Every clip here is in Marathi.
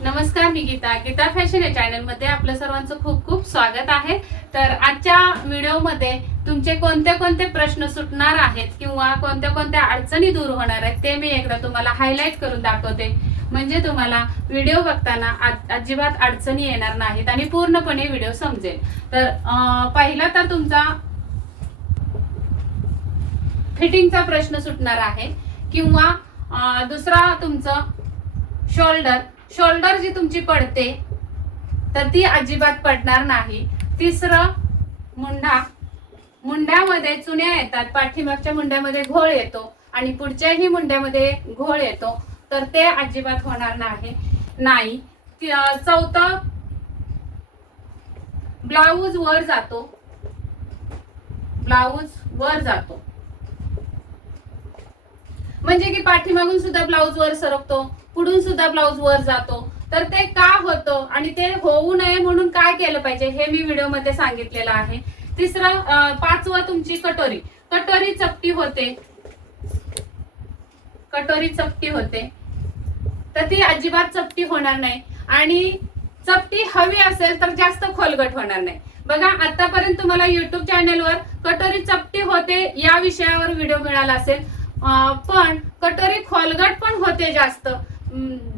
नमस्कार, मी गीता. गीता फॅशन या चॅनल मध्ये आपलं सर्वांचं खूप खूप स्वागत आहे. तर आजच्या व्हिडिओमध्ये तुमचे कोणते कोणते प्रश्न सुटणार आहेत किंवा कोणत्या कोणत्या अडचणी दूर होणार आहेत ते मी एकदा तुम्हाला हायलाइट करून दाखवते. म्हणजे तुम्हाला व्हिडिओ बघताना अजिबात अडचणी येणार नाहीत आणि पूर्णपणे व्हिडिओ समजेल. तर पहिला तर तुमचा फिटिंगचा प्रश्न सुटणार आहे किंवा दुसरा तुमचं शोल्डर जी तुमची पडते तर ती अजिबात पडणार नाही. तिसरं मुंड्यामध्ये चुन्या येतात, पाठीमागच्या मुंड्यामध्ये घोळ येतो आणि पुढच्याही मुंड्यामध्ये घोळ येतो, तर ते अजिबात होणार नाही. चौथं, ब्लाऊज वर जातो म्हणजे की पाठीमागून सुद्धा ब्लाऊज वर सरकतो, पुढून सुद्धा ब्लाऊज वर जातो. तर ते का होतं आणि ते होऊ नये म्हणून काय केलं पाहिजे हे मी व्हिडिओ मध्ये सांगितलेलं आहे. तिसरं, पाचवं तुमची कटोरी चपटी होते तर ती अजिबात चपटी होणार नाही. आणि चपटी हवी असेल तर जास्त खोलगट होणार नाही. बघा, आतापर्यंत तुम्हाला युट्यूब चॅनेलवर कटोरी चपटी होते या विषयावर व्हिडिओ मिळाला असेल, पण कटोरी खोलगट पण होते जास्त.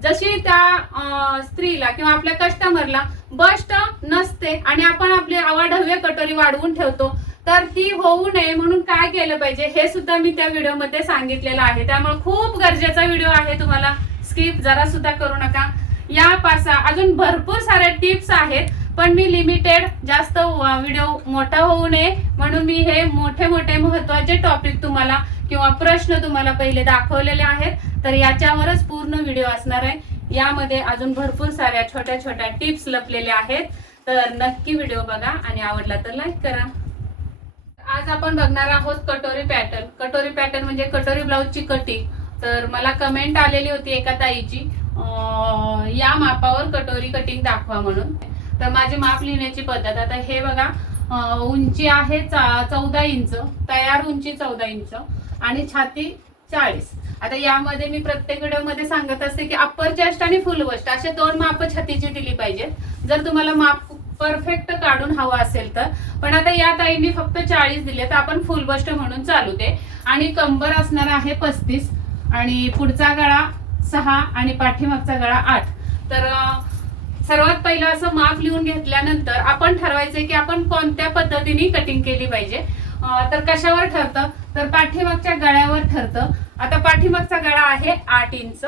जशी त्या स्त्रीला किंवा आपल्या कस्टमरला बस्ट नसते आणि आपण आपली आवाढव्य कटोरी वाढवून ठेवतो, तर ती होऊ नये म्हणून काय केलं पाहिजे हे सुद्धा मी त्या व्हिडिओ मध्ये सांगितलेलं आहे. त्यामुळे खूप गरजेचा व्हिडिओ आहे, तुम्हाला स्किप जरा सुद्धा करू नका. या पासा अजून भरपूर साऱ्या टिप्स आहेत, पण मी लिमिटेड, जास्त व्हिडिओ मोठा होऊ नये म्हणून मी हे मोठे महत्वाचे टॉपिक तुम्हाला किंवा प्रश्न तुम्हाला पहिले दाखवलेले आहेत. तर याच्यावरच पूर्ण व्हिडिओ असणार आहे. यामध्ये अजून भरपूर साऱ्या छोट्या टिप्स लपलेल्या आहेत. तर नक्की व्हिडिओ बघा आणि आवडला तर लाईक करा. आज आपण बघणार आहोत कटोरी पॅटर्न म्हणजे कटोरी ब्लाऊजची कटिंग. तर मला कमेंट आलेली होती एका ताईची, या मापावर कटोरी कटिंग दाखवा म्हणून. तर माझे माप लिहिण्याची पद्धत, आता हे बघा, उंची आहे 14 इंच, तयार उंची 14 इंच आणि छाती 40. आता यामध्ये मी प्रत्येक व्हिडिओ मध्ये सांगत असते की अप्पर चेस्ट आणि फुल बस्ट असे दोन माप छातीची दिली पाहिजेत जर तुम्हाला माप परफेक्ट काढून हवा असेल तर. पण आता या ताईंनी फक्त 40 दिले, तर आपण फुल बस्ट म्हणून चालू दे. आणि कंबर असणार आहे 35 आणि पुढचा गळा 6 आणि पाठीमागचा गळा 8. तर सर्वात पहिलं असं माप लिहून घेतल्यानंतर आपण ठरवायचं की आपण कोणत्या पद्धतीने कटिंग केली पाहिजे. तर कशावर ठरतं, तर पाठीमागच्या गळ्यावर ठरतं. आता पाठीमागचा गळा आहे 8 इंच,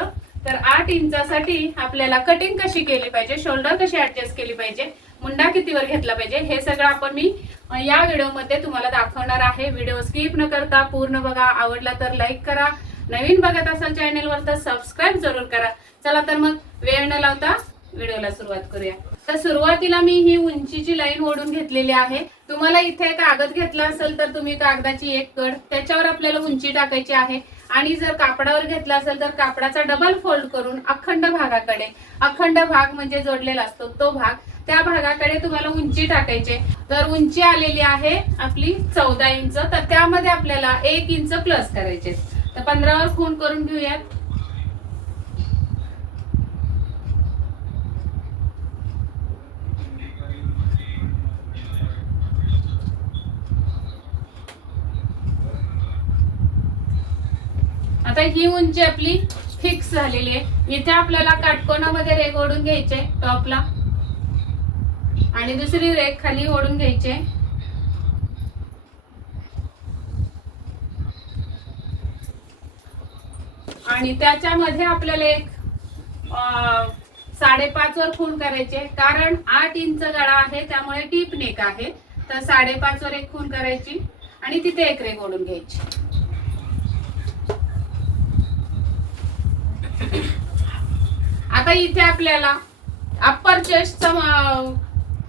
तर 8 इंचासाठी आपल्याला कटिंग कशी केली पाहिजे, शोल्डर कशी ऍडजस्ट केली पाहिजे, मुंडा कितीवर घेतला पाहिजे, हे सगळं आपण मी या व्हिडिओ मध्ये तुम्हाला दाखवणार आहे. व्हिडिओ स्किप न करता पूर्ण बघा. आवडला तर लाईक करा, नवीन बघत असाल चॅनेलवर तर सबस्क्राईब जरूर करा. चला तर मग वेळ न लावता व्हिडिओला सुरुवात करूया. तर सुरुवातीला मी ही उंचीची लाईन ओढून घेतलेली आहे. तुम्हाला इथे कागद घेतला असेल तर तुम्ही कागदाची एक कड, त्याच्यावर आपल्याला उंची टाकायची आहे. आणि जर कापडावर घेतला असेल तर कापडाचा डबल फोल्ड करून अखंड भाग म्हणजे जोडलेला असतो तो भाग, त्या भागाकडे तुम्हाला उंची टाकायची. तर उंची आलेली आहे आपली 14 इंच, तर त्यामध्ये आपल्याला 1 इंच प्लस करायचे. तर 15 वर खूण करून घेऊयात. आता ही उंची आपली फिक्स झालेली आहे. इथे आपल्याला काटकोनामध्ये रेघ ओढून घ्यायचे टॉपला आणि दुसरी रेघ खाली ओढून घ्यायचे. आणि त्याच्यामध्ये आपल्याला एक 5.5 वर खूण करायचे, कारण 8 इंच गळा आहे त्यामुळे टीप नेक आहे. तर 5.5 वर एक खूण करायची आणि तिथे एक रेघ ओढून घ्यायची. आता इथे आपल्याला अप्पर चेस्टचं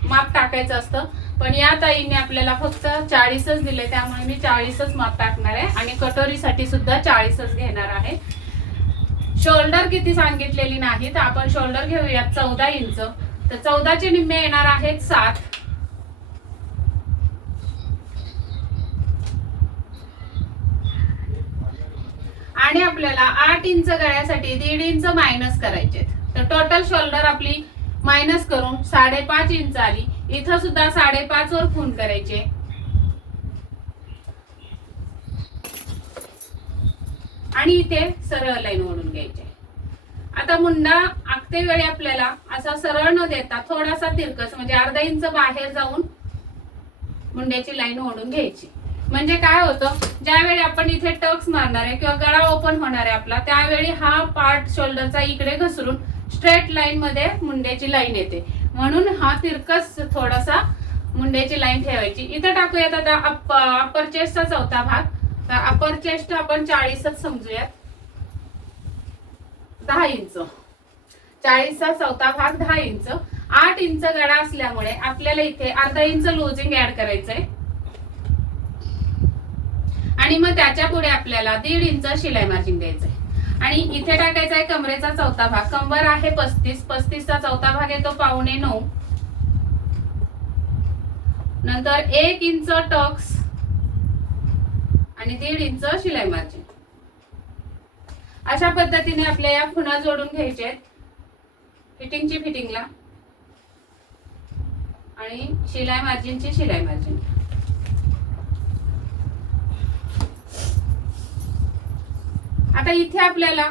माप टाकायचं असतं, पण या ताईने आपल्याला फक्त 40च दिले, त्यामुळे मी 40च माप टाकणार आहे आणि कटोरीसाठी सुद्धा 40च घेणार आहे. शोल्डर किती सांगितलेली नाही, तर आपण शोल्डर घेऊयात 14 इंच. तर 14 चे निम्मे येणार आहेत 7. आणि आपल्याला 8 इंच गळ्यासाठी 1.5 इंच मायनस करायचे. तर टोटल शोल्डर आपली मायनस करून 5.5 इंच आली. इथं सुद्धा 5.5 वर खूण करायचे. आणि इथे सरळ लाईन ओढून घ्यायचे. आता मुंडा आखते वेळी आपल्याला असा सरळ न देता थोडासा तिरकस म्हणजे अर्धा इंच बाहेर जाऊन मुंड्याची लाईन ओढून घ्यायची. म्हणजे काय होतं, ज्यावेळी आपण इथे टक्स मारणार आहे किंवा गळा ओपन होणार आहे आपला, त्यावेळी हा पार्ट शोल्डरचा इकडे घसरून स्ट्रेट लाईन मध्ये मुंड्याची लाईन येते. म्हणून हा तिरकस थोडासा मुंड्याची लाईन ठेवायची. इथं टाकूयात आता अप्पर चेस्टचा चौथा भाग. तर अप्पर चेस्ट आपण 40च समजूयात. 10 इंच 40चा चौथा भाग 10 इंच. 8 इंच गळा असल्यामुळे आपल्याला इथे अर्धा इंच लूजिंग ऍड करायचंय. आणि मग त्याच्या पुढे आपल्याला 1.5 इंच शिलाई मार्जिन द्यायचंय. आणि इथे टाकायचा आहे कमरेचा चौथा भाग. कंबर आहे 35चा चौथा भाग येतो 8.25. नंतर 1 इंच टक्स आणि 1.5 इंच शिलाई मार्जिन. अशा पद्धतीने आपल्या या खुणा जोडून घ्यायच्या आहेत फिटिंगला आणि शिलाई मार्जिन. आता इथे आपल्याला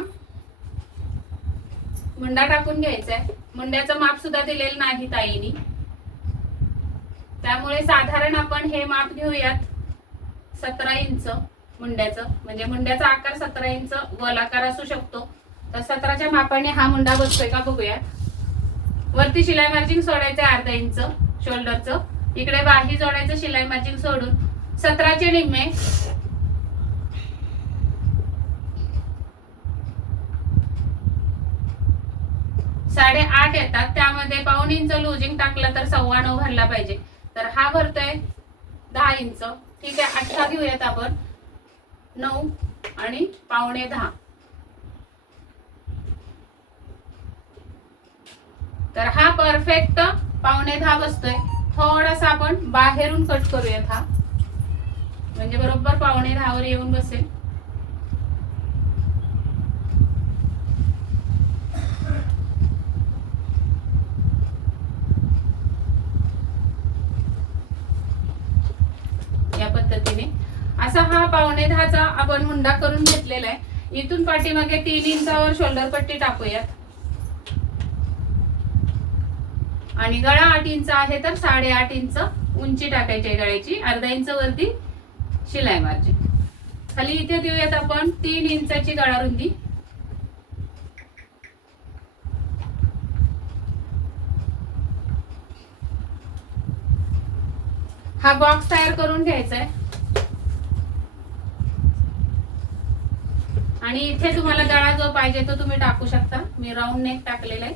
मुंडा टाकून घ्यायचा आहे. मुंड्याचं माप सुद्धा दिलेलं नाही ताईनी, त्यामुळे साधारण आपण हे माप घेऊयात 17 इंच मुंड्याचं. म्हणजे मुंड्याचा आकार 17 इंच गोलाकार असू शकतो. तर 17च्या मापाने हा मुंडा बसतोय का बघूया. वरती शिलाई मार्जिन सोडायचं अर्धा इंच शोल्डरचं. इकडे बाही जोडायचं शिलाई मार्जिन सोडून 17चे निम्मे 8.5 येतात. त्यामध्ये 1.25 इंच लूजिंग टाकलं तर 9.25 भरला पाहिजे. तर हा भरतोय 10 इंच. ठीक आहे, 18 घेऊयात आपण. 9 आणि 9.25. तर हा परफेक्ट 9.25 बसतोय. थोडासा आपण बाहेरून कट करूयात हा, म्हणजे बरोबर 9.25 वर येऊन बसेल. या पद्धतीने असा हा 9.25चा आपण मुंडा करून घेतलेला आहे. इथून पाठीमागे 3 इंचावर शोल्डर पट्टी टाकूयात. आणि गळा 8 इंच आहे तर 8.5 इंच उंची टाकायची आहे गळ्याची. अर्धा इंच वरती शिलाई मार्जिन. खाली इथे देऊयात आपण 3 इंचाची गळा रुंदी. हा बॉक्स तयार करून घ्यायचा आहे. आणि इथे तुम्हाला गळा जो पाहिजे तो तुम्ही टाकू शकता. मी राऊंड नेक टाकलेला आहे.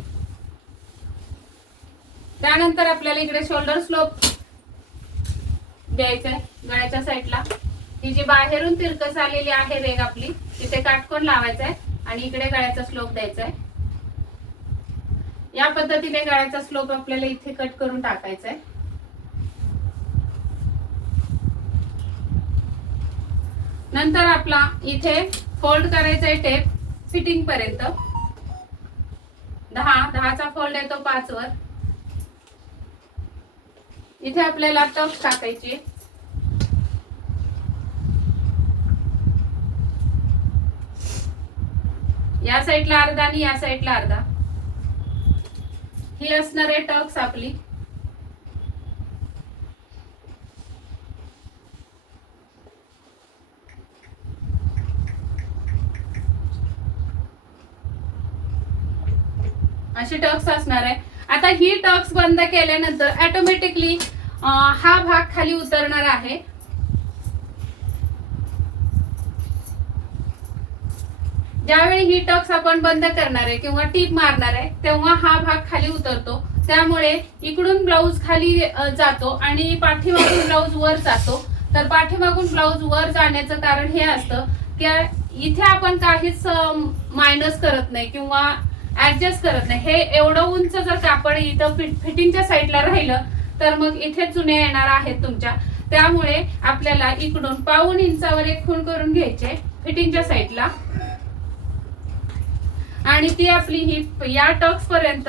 त्यानंतर आपल्याला इकडे शोल्डर स्लोप द्यायचा आहे गळ्याच्या साईडला. ही जी बाहेरून तिरकस आलेली आहे रेग आपली, तिथे काटकोन लावायचा आहे आणि इकडे गळ्याचा स्लोप द्यायचा आहे. या पद्धतीने गळ्याचा स्लोप आपल्याला इथे कट करून टाकायचा आहे. नंतर आपला इथे फोल्ड करायचा आहे टेप फिटिंग पर्यंत. 10चा फोल्ड येतो 5 वर. इथे आपल्याला टक्स टाकायची. या साईडला अर्धा आणि या साईडला अर्धा. ही असणार आहे टक्स आपली. अशी टक्स असणार आहे. आता ही टक्स बंद केल्यानंतर ऑटोमॅटिकली हा भाग खाली उतरणार आहे. ज्यावेळी ही टक्स आपण बंद करणार आहे किंवा टीप मारणार आहे तेव्हा हा भाग खाली उतरतो. त्यामुळे इकडून ब्लाऊज खाली जातो आणि पाठीमागून ब्लाऊज वर जातो. तर पाठीमागून ब्लाऊज वर जाण्याचं कारण हे असतं की इथे आपण काहीच मायनस करत नाही किंवा ऍडजस्ट करत नाही. हे एवढं उंच जर कापड इथं फिटिंगच्या साईडला राहिलं तर मग इथे चुन्या येणार आहेत तुमच्या. त्यामुळे आपल्याला इकडून 1.25 इंचावर एक खूण करून घ्यायचे फिटिंगच्या साईडला. आणि ती आपली ही या टक्स पर्यंत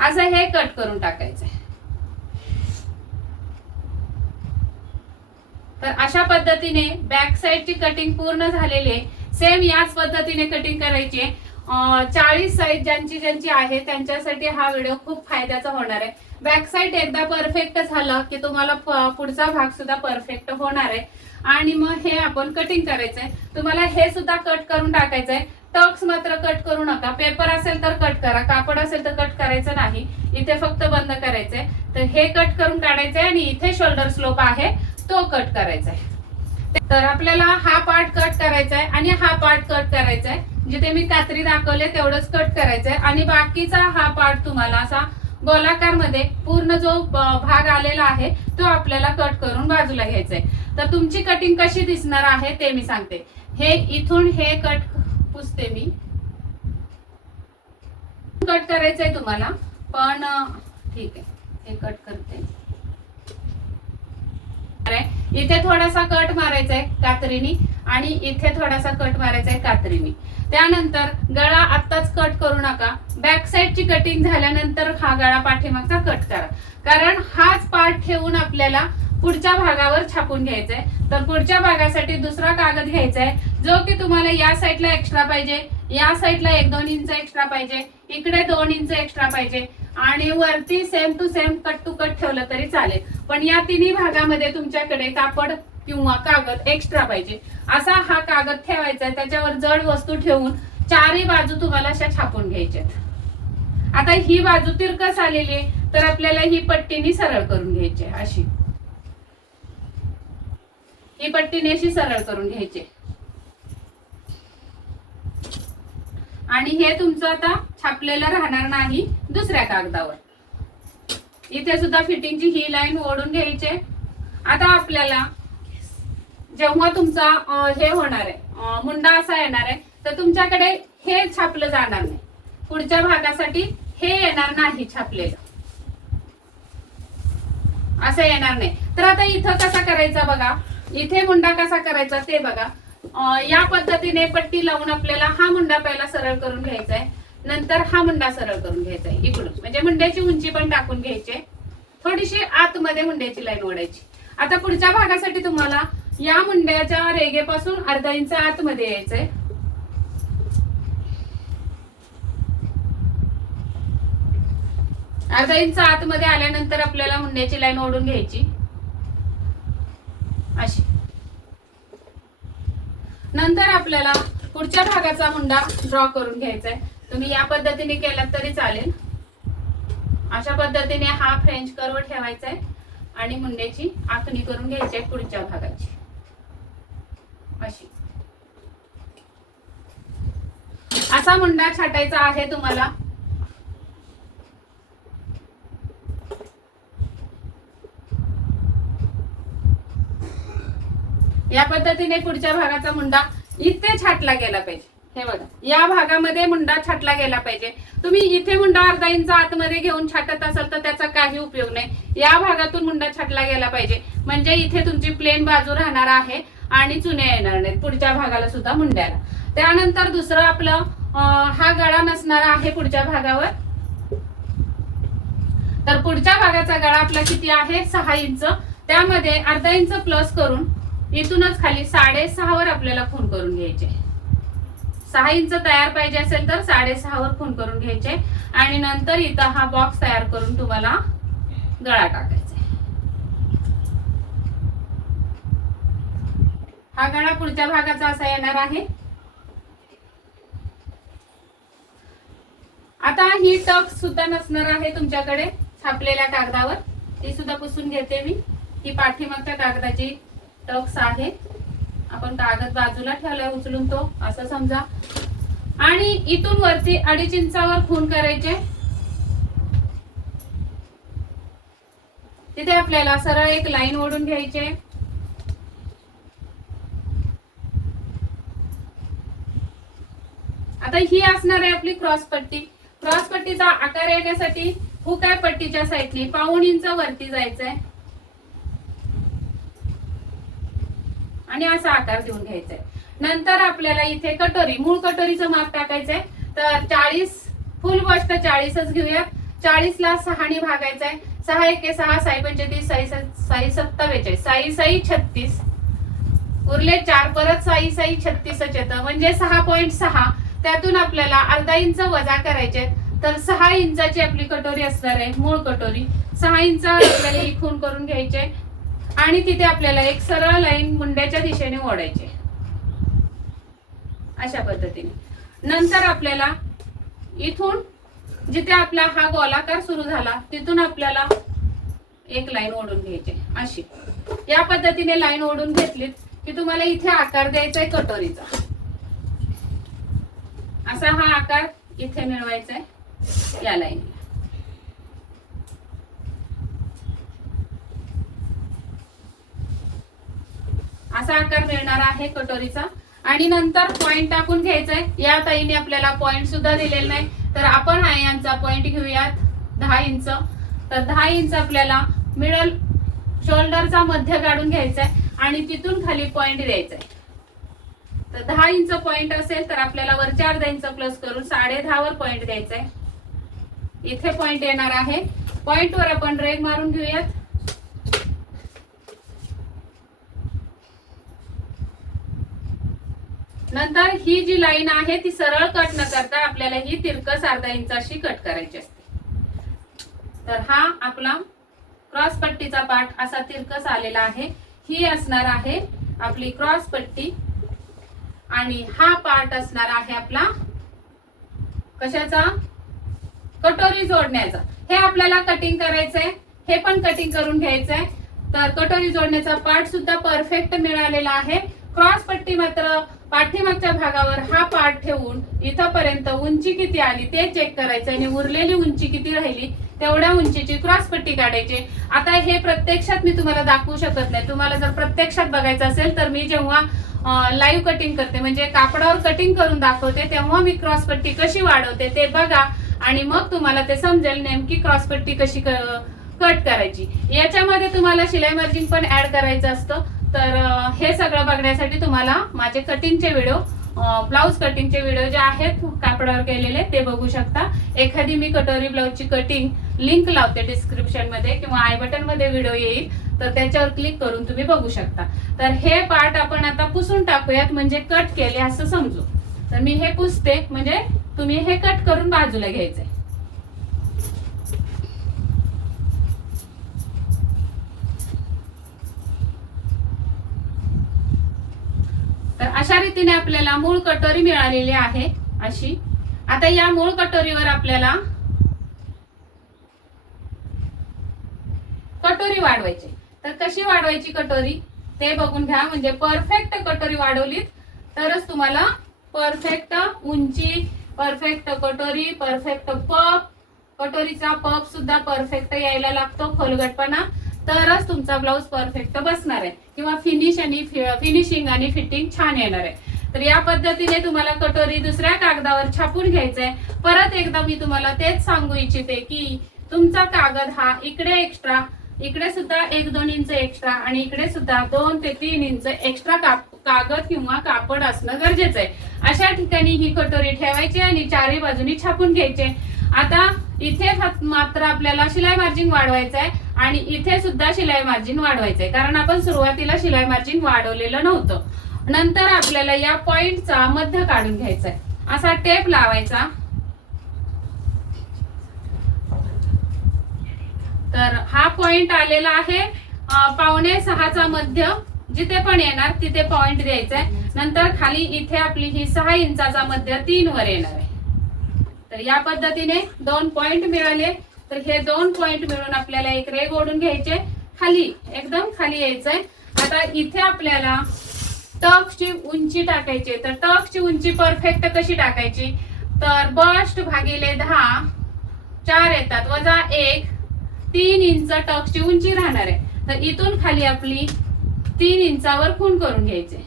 असं हे कट करून टाकायचंय. तर अशा पद्धतीने बॅक साइडची कटिंग पूर्ण झालेली आहे. सेम याच पद्धतीने कटिंग करायची आहे. 40 साईज ज्यांची आहे त्यांच्यासाठी हा व्हिडिओ खूप फायद्याचा होणार आहे. बॅक साइड एकदा परफेक्ट झालं की तुम्हाला पुढचा भाग सुद्धा परफेक्ट होणार आहे. आणि मग हे आपण कटिंग करायचंय. तुम्हाला हे सुद्धा कट करून टाकायचंय. टक्स मात्र कट करू नका. पेपर असेल तर कट करा, कापड असेल तर कट करायचं नाही. इथे फक्त बंद करायचंय. तर हे कट करून काढायचंय आणि इथे शोल्डर स्लोप आहे तो कट करायचा आहे. तर आपल्याला हा पार्ट कट करायचा आहे आणि हा पार्ट कट करायचा आहे. जिथे मी कात्री दाखवले तेवढंच कट करायचं आहे आणि बाकीचा हा पार्ट तुम्हाला असा गोलाकार मध्ये पूर्ण जो भाग आलेला आहे तो आपल्याला कट करून बाजूला घ्यायचा आहे. तर तुमची कटिंग कशी दिसणार आहे ते मी सांगते. हे इथून हे कट पुसते मी. कट करायचंय तुम्हाला पण ठीक आहे हे कट करते. इथे थोडासा कट मारायचा आहे कात्रीनी आणि इथे थोडासा कट मारायचा आहे कात्रीनी. त्यानंतर गळा आत्ताच कट करू नका. बॅक साइडची कटिंग झाल्यानंतर हा गळा पाठीमागचा कट करा. कारण हाच पार्ट ठेवून आपल्याला पुढच्या भागावर छापून घ्यायचंय. तर पुढच्या भागासाठी दुसरा कागद घ्यायचा आहे जो की तुम्हाला या साईडला एक्स्ट्रा पाहिजे, या साईडला 1-2 इंच एक्स्ट्रा पाहिजे, इकडे 2 इंच एक्स्ट्रा पाहिजे आणि वरती same to same cut to cut ठेवलं तरी चालेल. पण या तिन्ही भागामध्ये तुमच्याकडे कापड किंवा कागद एक्स्ट्रा पाहिजे. असा हा कागद ठेवायचा आहे. त्याच्यावर जड वस्तू ठेवून चारही बाजू तुम्हाला अशा छापून घ्यायच्यात. आता ही बाजू तिरकस आलेली आहे तर आपल्याला ही पट्टीने सरळ करून घ्यायची आहे. अशी ही पट्टीने अशी सरळ करून घ्यायची आणि हे तुमचं आता छापलेलं राहणार नाही दुसऱ्या कागदावर. इथे सुद्धा फिटिंगची ही लाईन ओढून घ्यायची. आता आपल्याला जेव्हा तुमचा हे होणार आहे मुंडा असा येणार आहे तर तुमच्याकडे हे छापलं जाणार नाही. पुढच्या भागासाठी हे येणार नाही छापलेलं, असं येणार नाही. तर आता इथं कसा करायचा बघा. इथे मुंडा कसा करायचा ते बघा. या पद्धतीने पट्टी लावून आपल्याला हा मुंडा पहिला सरळ करून घ्यायचा आहे. नंतर हा मुंडा सरळ करून घ्यायचा आहे इकडून. म्हणजे मुंड्याची उंची पण टाकून घ्यायची. थोडीशी आतमध्ये मुंड्याची लाईन ओढायची. आता पुढच्या भागासाठी तुम्हाला या मुंड्याच्या रेगेपासून अर्धा इंच आतमध्ये यायचंय. अर्धा इंच आतमध्ये आल्यानंतर आपल्याला मुंड्याची लाईन ओढून घ्यायची अशी. नंतर आपल्याला पुढच्या भागाचा मुंडा ड्रॉ करून घ्यायचा आहे. तुम्ही या पद्धतीने केलात तरी चालेल. अशा पद्धतीने हा फ्रेंच कर्व ठेवायचा आहे आणि मुंड्याची आखणी करून घ्यायची आहे पुढच्या भागाची अशी. असा मुंडा छाटायचा आहे तुम्हाला. या पद्धतीने पुढच्या भागाचा मुंडा इथे छाटला गेला पाहिजे. हे बघा या भागामध्ये मुंडा छाटला गेला पाहिजे. तुम्ही इथे मुंडा अर्धा इंच आतमध्ये घेऊन छाटत असाल तर त्याचा काही उपयोग नाही. या भागातून मुंडा छाटला गेला पाहिजे म्हणजे इथे तुमची प्लेन बाजू राहणार आहे आणि चुने येणार नाहीत पुढच्या भागाला सुद्धा मुंड्याला. त्यानंतर दुसरं आपलं हा गळा नसणार आहे पुढच्या भागावर. तर पुढच्या भागाचा गळा आपला किती आहे 6 इंच. त्यामध्ये अर्धा इंच प्लस करून इथूनच खाली 6.5 वर आपल्याला खून करून घ्यायचे. 6 इंच तयार पाहिजे असेल तर 6.5 वर खून करून घ्यायचे आणि नंतर इथं हा बॉक्स तयार करून तुम्हाला गळा टाकायचा. हा गळा पुढच्या भागाचा असा येणार आहे. आता ही टक्स सुद्धा नसणार आहे तुमच्याकडे छापलेल्या कागदावर. ती सुद्धा पुसून घेते मी. ही पाठीमागच्या कागदाची टक्स आहे. आपण कागद बाजूला ठेवलाय उचलून तो असं समजा आणि इथून वरती 2.5 इंचावर खून करायचे. तिथे आपल्याला सरळ एक लाईन ओढून घ्यायचे. आता ही असणार आहे आपली क्रॉस पट्टी. क्रॉस पट्टीचा आकार येण्यासाठी हुक आहे पट्टीच्या साईडने 1.5 इंच वरती जायचंय आणि असा आकार देऊन घ्यायचा आहे. नंतर आपल्याला इथे कटोरी, मूळ कटोरीचं माप टाकायचंय. तर 40, फुल गोष्ट 40च घेऊयात. 40ला 6 भागायचंय. 6 1 6 6 35 6 6 27 6 6 36 उरले 4, परत 6 6 36 येतं, म्हणजे 6.6. त्यातून आपल्याला अर्धा इंच वजा करायचे. तर 6 इंचाची आपली कटोरी असणार आहे, मूळ कटोरी. 6 इंच आपल्याला इथून करून घ्यायचे आणि तिथे आपल्याला एक सरळ लाईन मुंड्याच्या दिशेने ओढायचे अशा पद्धतीने. नंतर आपल्याला इथून जिथे आपला हा गोलाकार सुरू झाला तिथून आपल्याला एक लाईन ओढून घ्यायची अशी. या पद्धतीने लाईन ओढून घेतलीत की तुम्हाला इथे आकार द्यायचा आहे कटोरीचा. असा हा आकार इथे मिळवायचा आहे या लाईन. असा आकार मिळणार आहे कटोरीचा. आणि नंतर पॉइंट टाकून घ्यायचंय. या ताईने आपल्याला पॉइंट सुद्धा दिलेला नाही, तर आपण यांचा पॉइंट घेऊयात 10 इंच. तर 10 इंच आपल्याला मिडल शोल्डरचा मध्य काढून घ्यायचाय आणि तिथून खाली पॉइंट द्यायचाय. तर 10 इंच पॉइंट असेल तर आपल्याला वरच्या अर्धा इंच प्लस करून 10.5 वर पॉइंट द्यायचाय. इथे पॉइंट येणार आहे. पॉइंट वर आपण रेग मारून घेऊयात. नंतर ही जी लाईन आहे ती सरळ कट न करता आपल्याला ही तिरकस अर्धा इंचाशी कट करायची असते. तर हा आपला क्रॉस पट्टीचा पार्ट असा तिरकस आलेला आहे. ही असणार आहे आपली क्रॉस पट्टी आणि हा पार्ट असणार आहे आपला कशाचा, कटोरी जोडण्याचा. हे आपल्याला कटिंग करायचंय, हे पण कटिंग करून घ्यायचंय. तर कटोरी जोडण्याचा पार्ट सुद्धा परफेक्ट मिळालेला आहे. क्रॉस पट्टी मात्र पाठीमागच्या भागावर हा पार्ट ठेवून इथपर्यंत उंची किती आली ते चेक करायचं आणि उरलेली उंची किती राहिली तेवढ्या उंचीची क्रॉस पट्टी काढायची. आता हे प्रत्यक्षात मी तुम्हाला दाखवू शकत नाही. तुम्हाला जर प्रत्यक्षात बघायचं असेल तर मी जेव्हा लाईव्ह कटिंग करते म्हणजे कापडावर कटिंग करून दाखवते तेव्हा मी क्रॉस पट्टी कशी वाढवते ते बघा आणि मग तुम्हाला ते समजेल नेमकी क्रॉस पट्टी कशी कट करायची. याच्यामध्ये तुम्हाला शिलाई मार्जिन पण ऍड करायचं असतं. तर हे सगळं बघण्यासाठी तुम्हाला माझे कटिंगचे व्हिडिओ, ब्लाउज कटिंगचे व्हिडिओ जे आहेत कापडावर केलेले ते बघू शकता. एखादी मी कटोरी ब्लाउजची कटिंग लिंक लावते डिस्क्रिप्शन मध्ये किंवा आय बटन मध्ये व्हिडिओ येईल, तर त्याच्यावर क्लिक करून तुम्ही बघू शकता. तर हे पार्ट आपण आता पुसून टाकूयात म्हणजे कट केले असं समजू. तर मी हे पुसते म्हणजे तुम्ही हे कट करून बाजूला घ्यायचंय. तर अशा रीतीने आपल्याला मूळ कटोरी मिळालेली आहे अशी. आता या मूळ कटोरीवर आपल्याला कटोरी वाढवायची. तर कशी वाढवायची कटोरी ते बघून घ्या. म्हणजे परफेक्ट कटोरी वाढवलीत तरच तुम्हाला परफेक्ट उंची, परफेक्ट कटोरी, परफेक्ट पफ, कटोरीचा पफ सुद्धा परफेक्ट यायला लागतो, खोलगटपणा, तरच तुमचा ब्लाउज परफेक्ट बसणार आहे किंवा फिनिशिंग आणि फिटिंग छान येणार आहे. तर या पद्धतीने तुम्हाला कटोरी दुसऱ्या कागदावर छापून घ्यायचंय. परत एकदा मी तुम्हाला तेच सांगू इच्छिते की तुमचा कागद हा इकडे एक्स्ट्रा, इकडे सुद्धा 1-2 इंच एक्स्ट्रा आणि इकडे सुद्धा 2 ते 3 इंच एक्स्ट्रा कागद किंवा कापड असणं गरजेचं आहे. अशा ठिकाणी ही कटोरी ठेवायची आणि चारही बाजूनी छापून घ्यायचे. आता इथे मात्र आपल्याला शिलाई मार्जिन वाढवायचं आहे आणि इथे सुद्धा शिलाई मार्जिन वाढवायचंय कारण आपण सुरुवातीला शिलाई मार्जिन वाढवलेलं नव्हतं. नंतर आपल्याला या पॉइंटचा मध्य काढून घ्यायचा आहे. असा टेप लावायचा. तर हा पॉइंट आलेला आहे 5.5चा मध्य, जिथे पण येणार तिथे पॉइंट द्यायचा आहे. नंतर खाली इथे आपली ही 6 इंचाचा मध्य 3 वर येणार आहे. तर या पद्धतीने 2 पॉइंट मिळाले. तर हे 2 पॉइंट मिळून आपल्याला एक रेग ओढून घ्यायचे, खाली एकदम खाली यायचंय. आता इथे आपल्याला टक्सची उंची टाकायची. तर टक्सची उंची परफेक्ट कशी टाकायची, तर बस्ट भागिले 10 4 येतात वजा 1 3 इंच टक्सची उंची राहणार आहे. तर इथून खाली आपली 3 इंचावर खूण करून घ्यायचे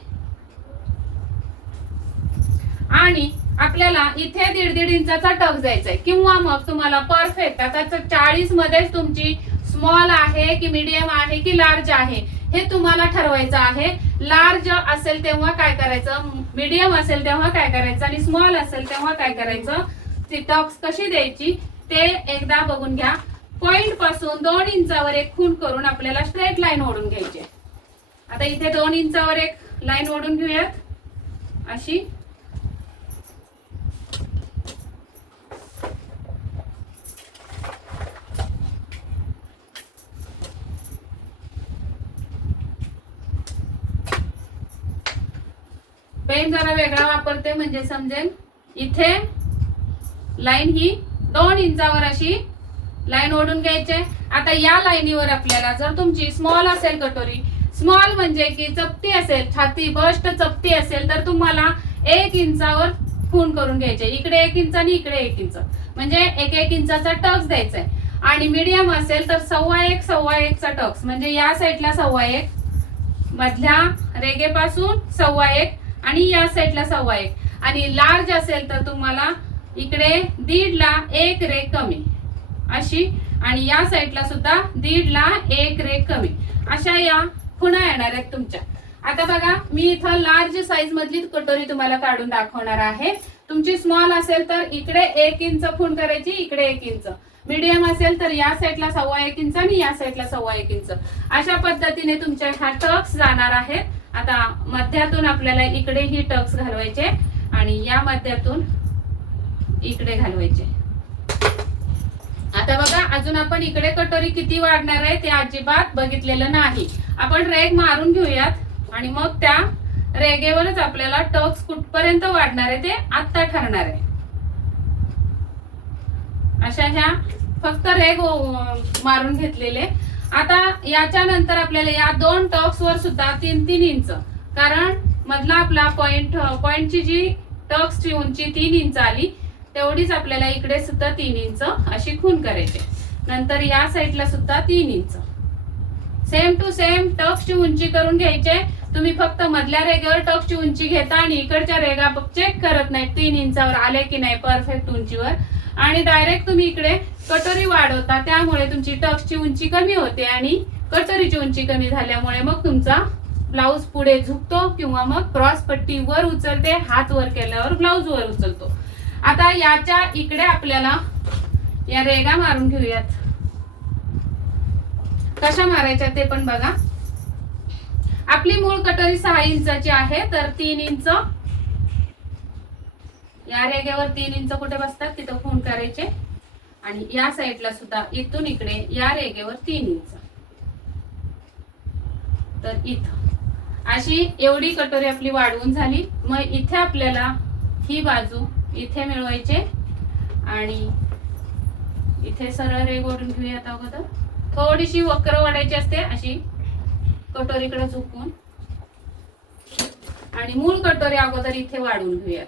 आणि आपल्याला इथे 1.5 इंचाचा टक्स द्यायचा आहे किंवा मग तुम्हाला परफेक्ट आता 40 मध्येच तुमची स्मॉल आहे की मीडियम आहे की लार्ज आहे हे तुम्हाला ठरवायचं आहे. लार्ज असेल तेव्हा काय करायचं, मीडियम असेल तेव्हा काय करायचं आणि स्मॉल असेल तेव्हा काय करायचं, ती टक्स कशी द्यायची ते एकदा बघून घ्या. पॉइंट पासून 2 इंचावर एक खूण करून आपल्याला स्ट्रेट लाईन ओढून घ्यायची. आता इथे 2 इंचावर एक लाईन ओढून घेऊयात अशी. पेन जरा वेगळा वापरते म्हणजे समजेल. इथे लाईन ही 2 इंचावर अशी लाईन ओढून घ्यायचे. आता या लाईनीवर आपल्याला जर तुमची स्मॉल असेल कटोरी, स्मॉल म्हणजे की चपटी असेल, छाती बस्ट चपटी असेल, तर तुम्हाला 1 इंचावर खूण करून घ्यायचे. इकडे 1 इंच आणि इकडे 1 इंच म्हणजे 1 इंचाचा टक्स द्यायचा आहे. आणि मीडियम असेल तर 1.25 चा टक्स म्हणजे या साईडला 1.25, मधल्या रेगेपासून 1.25 आणि या साईडला 1.25. आणि लार्ज असेल तर तुम्हाला इकडे 1.5 ला 1 रेग कमी अशी, आणि या साईडला सुद्धा 1.5 ला 1 रेग कमी, अशा या खुणा येणार आहेत तुमच्या. आता बघा मी इथं लार्ज साईज मधली कटोरी तुम्हाला काढून दाखवणार आहे. तुमची स्मॉल असेल तर इकडे 1 इंच खूण करायची, इकडे 1 इंच. मीडियम असेल तर या साईडला 1.25 इंच आणि या साईडला 1.25 इंच. अशा पद्धतीने तुमच्या हा टक्स जाणार आहेत. आता मध्यातून आपल्याला इकडे ही टक्स घालवायचे आणि या मध्यातून इकडे घालवायचे. आता बघा अजून आपण इकडे कटोरी किती वाढणार आहे ते अजिबात बघितलेलं नाही. आपण रेग मारून घेऊयात आणि मग त्या रेगेवरच आपल्याला टक्स कुठपर्यंत वाढणार आहे ते आता ठरणार आहे. अशा ह्या फक्त रेग मारून घेतलेले. आता याच्या नंतर आपल्याला या 2 टक्स वर सुद्धा 3-3 इंच, कारण मधला आपला पॉइंटची जी टक्सची उंची 3 इंच आली तेवढीच आपल्याला इकडे सुद्धा 3 इंच अशी खूण करायची. नंतर या साईडला सुद्धा 3 इंच सेम टू सेम टक्सची उंची करून घ्यायचे. तुम्ही फक्त मधल्या रेगेवर टक्सची उंची घेता आणि इकडच्या रेगा चेक करत नाही 3 इंचावर आले की नाही परफेक्ट उंचीवर, आणि डायरेक्ट तुम्ही इकडे कटोरी वाढवता. त्यामुळे तुमची टक्सची उंची कमी होते आणि कटोरीची उंची कमी झाल्यामुळे मग तुमचा ब्लाऊज पुढे झुकतो किंवा मग क्रॉस पट्टी वर उचलते, हात वर केल्यावर ब्लाऊज वर उचलतो. आता याच्या इकडे आपल्याला या रेगा मारून घेऊयात. कशा मारायच्या ते पण बघा. आपली मूळ कटोरी 6 इंचाची आहे तर 3 इंच या रेगेवर 3 इंच कुठे बसतात तिथं खूण करायचे. आणि या साईडला सुद्धा इथून इकडे या रेगेवर 3 इंच, तर इथं अशी एवढी कटोरी आपली वाढवून झाली. मग इथे आपल्याला ही बाजू इथे मिळवायचे आणि इथे सरळ रेग ओढून घेऊयात. अगोदर थोडीशी वक्र वाढायची असते अशी कटोरीकडे झुकून, आणि मूळ कटोरी अगोदर इथे वाढवून घेऊयात.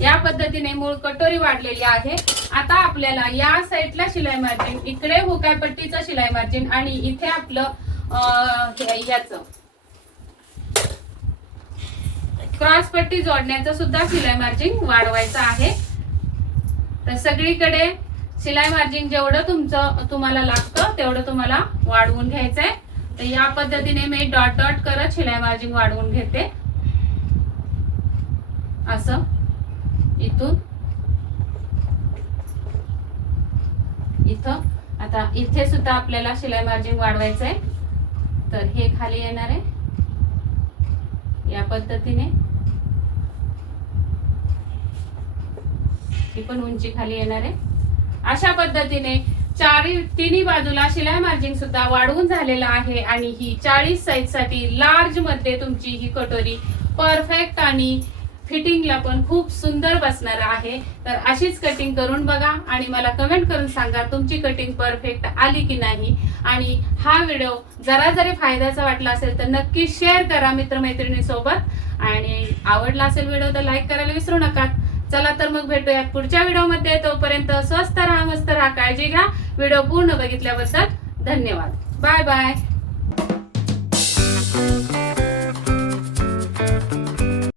या पद्धतीने मूळ कटोरी वाढलेली आहे. आता आपल्याला या साईडला शिलाई मार्जिन, इकडे हुकाय पट्टीचं शिलाई मार्जिन आणि इथे आपलं याचं क्रॉस पट्टी जोडण्याचं सुद्धा शिलाई मार्जिन वाढवायचं आहे. तर सगळीकडे शिलाई मार्जिन जेवढं तुम्हाला लागतं तेवढं तुम्हाला वाढवून घ्यायचंय. तर या पद्धतीने मी डॉट डॉट करत शिलाई मार्जिन वाढवून घेते. असं इथून इथं. आता इथे सुद्धा आपल्याला शिलाई मार्जिन वाढवायचंय. तर हे खाली येणार आहे या पद्धतीने, ही पण उंची खाली येणार आहे. अशा पद्धतीने तिन्ही बाजूला शिलाई मार्जिन सुद्धा वाढवून झालेला आहे. आणि ही 40 साईज साठी लार्ज मध्ये तुमची ही कटोरी परफेक्ट आणि फिटिंगला पण खूप सुंदर बसणार आहे. तर अशीच कटिंग करून बघा आणि मला कमेंट करून सांगा तुमची कटिंग परफेक्ट आली की नाही. आणि हा व्हिडिओ जरा जरी फायद्याचा वाटला असेल तर नक्की शेअर करा मित्रमैत्रिणींसोबत. आणि आवडला असेल व्हिडिओ तर लाईक करायला विसरू नका. चला तर मग भेटूयात पुढच्या व्हिडिओमध्ये. तोपर्यंत स्वस्त राहा, मस्त राहा, काळजी घ्या. व्हिडिओ पूर्ण बघितल्याबद्दल धन्यवाद. Bye bye.